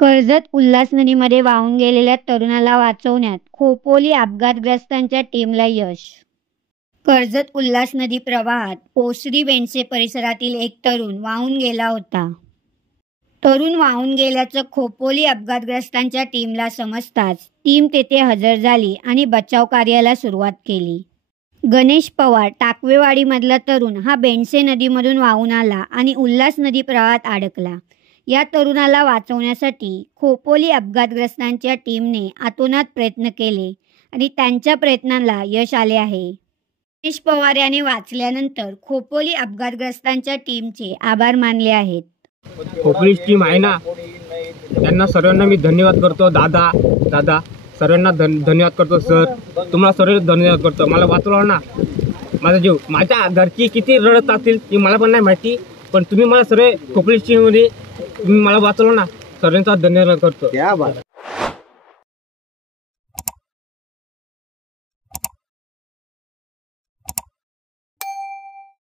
कर्जत उल्हास नदीमध्ये वाहून गेलेल्या तरुणाला वाचवण्यात खोपोली अपघातग्रस्तांच्या टीमला यश. कर्जत उल्हास नदी प्रवाहात पोसरी बेंडसे परिसरातील एक तरुण वाहून गेला होता. तरुण वाहून गेल्याचं खोपोली अपघातग्रस्तांच्या टीमला समजताच टीम तेथे हजर झाली आणि बचाव कार्याला सुरुवात केली. गणेश पवार टाकवेवाडीमधला तरुण हा बेंडसे नदीमधून वाहून आला आणि उल्हास नदी प्रवाहात अडकला. या तरुणाला वाचवण्यासाठी खोपोली अपघातग्रस्तांच्या टीमने अतोनात प्रयत्न केले आणि त्यांच्या प्रयत्नांना यश आले आहे. गणेश पवार याने वाचल्यानंतर खोपोली अपघातग्रस्तांच्या टीमचे आभार मानले आहेत. खोपोली टीम आहे ना, त्यांना सर्वांना मी धन्यवाद करतो. दादा सर्वांना धन्यवाद करतो. सर तुम्हाला सर्व धन्यवाद करतो. मला वाचवलं ना, माझा जीव. माझ्या घरची किती रडत असतील ती मला पण नाही माहिती, पण तुम्ही मला सर्व खोपोली टीममध्ये तुम्ही मला वाचवलं ना, सर्वांचा धन्यवाद करतो.